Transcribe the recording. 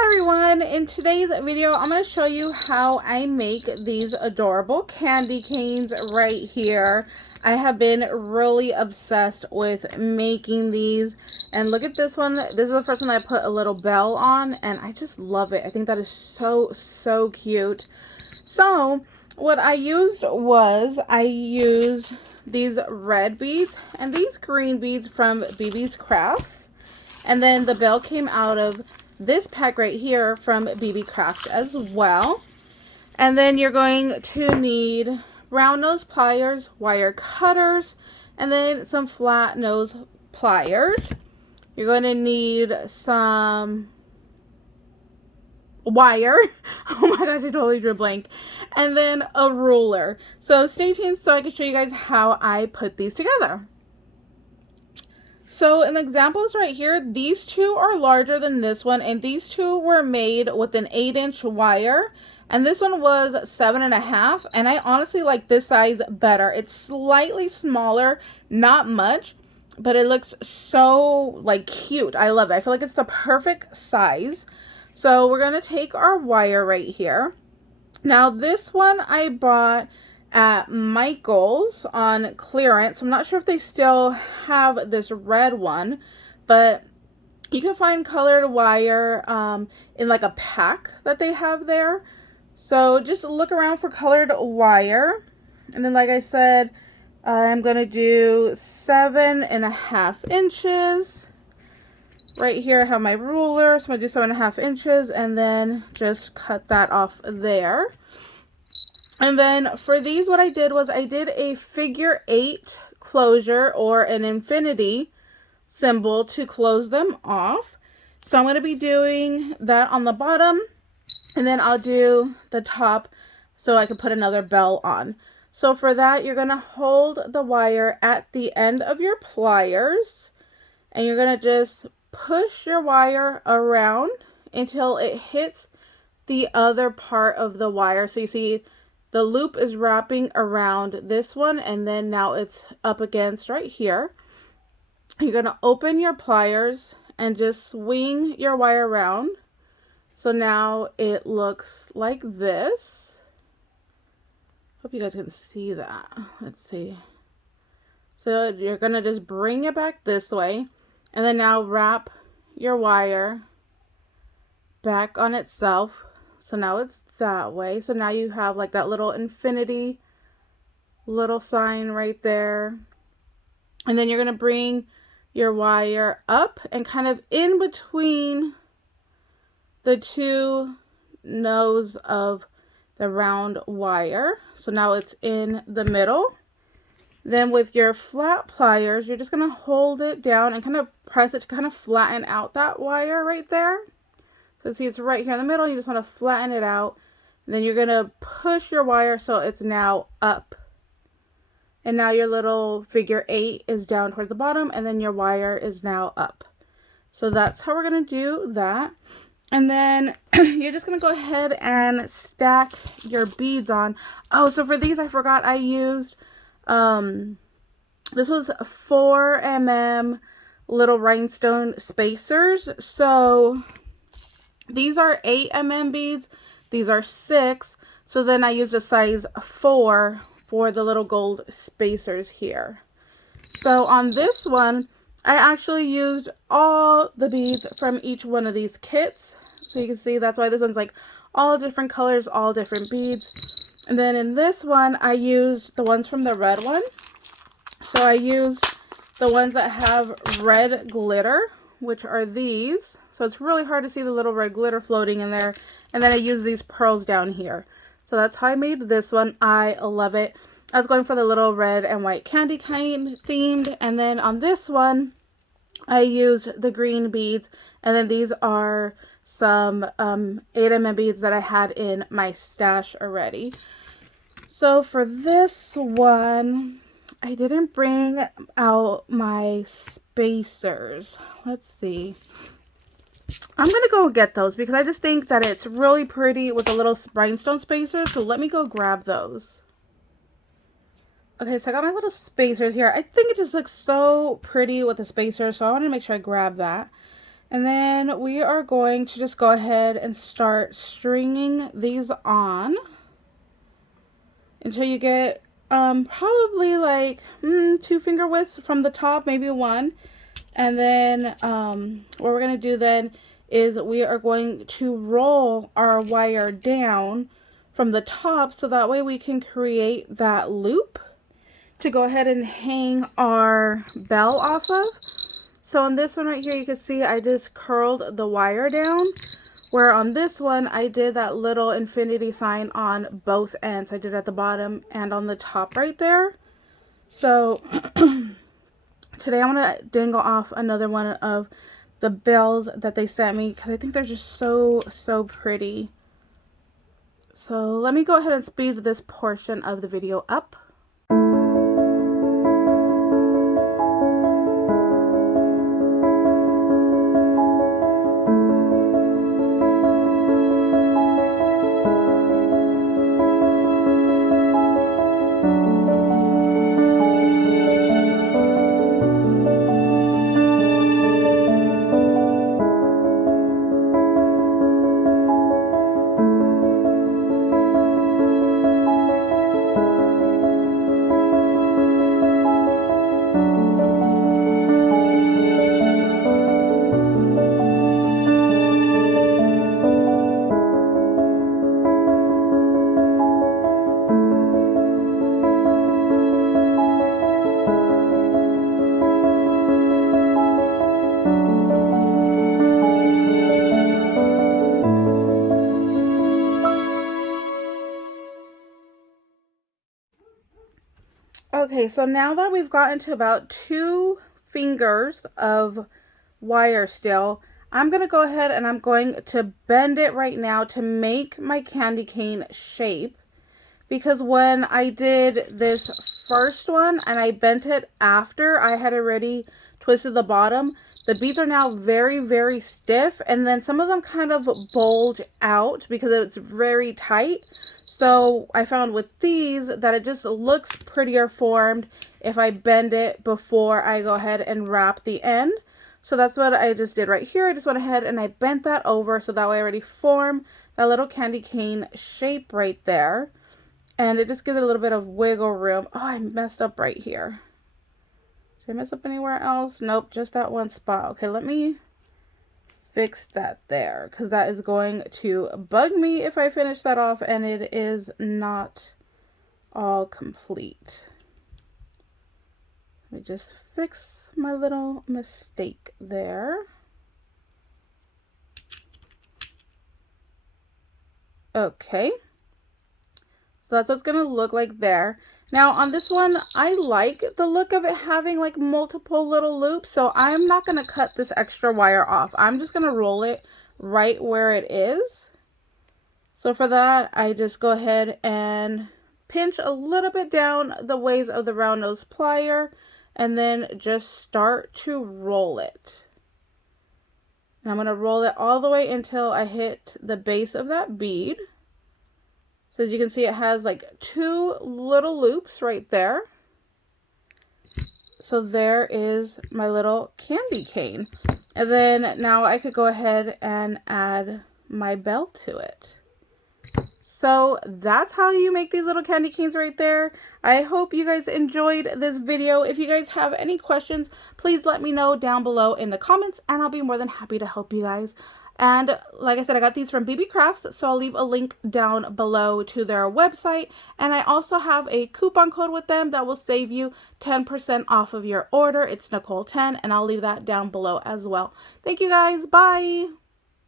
Hi everyone, in today's video I'm going to show you how I make these adorable candy canes right here. I have been really obsessed with making these, and look at this one. This is the first one that I put a little bell on and I just love it. I think that is so cute. So what I used was I used these red beads and these green beads from BeeBeeCraft, and then the bell came out of this pack right here from BeeBeeCraft as well. And then you're going to need round nose pliers, wire cutters, and then some flat nose pliers. You're going to need some wire. Oh my gosh, I totally drew a blank. And then a ruler. So stay tuned so I can show you guys how I put these together. So in the examples right here, these two are larger than this one, and these two were made with an 8-inch wire, and this one was 7.5, and I honestly like this size better. It's slightly smaller, not much, but it looks so like cute. I love it. I feel like it's the perfect size. So we're gonna take our wire right here. Now this one I bought at Michael's on clearance. I'm not sure if they still have this red one, but you can find colored wire in like a pack that they have there. So just look around for colored wire. And then like I said, I'm gonna do 7.5 inches. Right here I have my ruler, so I'm gonna do 7.5 inches and then just cut that off there. And then for these, what I did was I did a figure 8 closure or an infinity symbol to close them off. So I'm going to be doing that on the bottom, and then I'll do the top so I can put another bell on. So for that, you're going to hold the wire at the end of your pliers, and you're going to just push your wire around until it hits the other part of the wire. So you see the loop is wrapping around this one, and then now it's up against right here. You're going to open your pliers and just swing your wire around. So now it looks like this. Hope you guys can see that. Let's see. So you're going to just bring it back this way, and then now wrap your wire back on itself. So now it's that way. So now you have like that little infinity little sign right there. And then you're going to bring your wire up and kind of in between the two nose of the round wire. So now it's in the middle. Then with your flat pliers, you're just going to hold it down and kind of press it to kind of flatten out that wire right there. So see, it's right here in the middle. You just want to flatten it out. And then you're going to push your wire so it's now up. And now your little figure 8 is down towards the bottom, and then your wire is now up. So that's how we're going to do that. And then you're just going to go ahead and stack your beads on. Oh, so for these, I forgot I used, this was 4mm little rhinestone spacers. So these are 8mm beads. These are 6. So then I used a size 4 for the little gold spacers here. So on this one, I actually used all the beads from each one of these kits. So you can see that's why this one's like all different colors, all different beads. And then in this one, I used the ones from the red one. So I used the ones that have red glitter, which are these. So it's really hard to see the little red glitter floating in there. And then I use these pearls down here. So that's how I made this one. I love it. I was going for the little red and white candy cane themed. And then on this one, I used the green beads. And then these are some 8mm beads that I had in my stash already. So for this one, I didn't bring out my spacers. Let's see. I'm going to go get those because I just think that it's really pretty with a little rhinestone spacer. So let me go grab those. Okay, so I got my little spacers here. I think it just looks so pretty with the spacer. So I want to make sure I grab that. And then we are going to just go ahead and start stringing these on until you get probably like 2 finger widths from the top, maybe 1. And then what we're going to do then is we are going to roll our wire down from the top so that way we can create that loop to go ahead and hang our bell off of. So on this one right here, you can see I just curled the wire down, where on this one I did that little infinity sign on both ends. I did at the bottom and on the top right there. So today I'm going to dangle off another one of the bells that they sent me because I think they're just so pretty. So let me go ahead and speed this portion of the video up. Okay, so now that we've gotten to about 2 fingers of wire still, I'm going to go ahead and I'm going to bend it right now to make my candy cane shape. Because when I did this first one and I bent it after I had already twisted the bottom, the beads are now very stiff, and then some of them kind of bulge out because it's very tight. So I found with these that it just looks prettier formed if I bend it before I go ahead and wrap the end. So that's what I just did right here. I just went ahead and I bent that over so that way I already form that little candy cane shape right there. And it just gives it a little bit of wiggle room. Oh, I messed up right here. Did I mess up anywhere else? Nope, just that one spot. Okay, let me fix that there, because that is going to bug me if I finish that off and it is not all complete. Let me just fix my little mistake there. Okay. So that's what it's going to look like there. Now on this one, I like the look of it having like multiple little loops. So I'm not going to cut this extra wire off. I'm just going to roll it right where it is. So for that, I just go ahead and pinch a little bit down the ways of the round nose plier and then just start to roll it. And I'm going to roll it all the way until I hit the base of that bead. So as you can see, it has like 2 little loops right there. So there is my little candy cane. And then now I could go ahead and add my bell to it. So that's how you make these little candy canes right there. I hope you guys enjoyed this video. If you guys have any questions, please let me know down below in the comments and I'll be more than happy to help you guys. And like I said, I got these from BeeBeeCraft, so I'll leave a link down below to their website. And I also have a coupon code with them that will save you 10% off of your order. It's Nicole10, and I'll leave that down below as well. Thank you guys. Bye.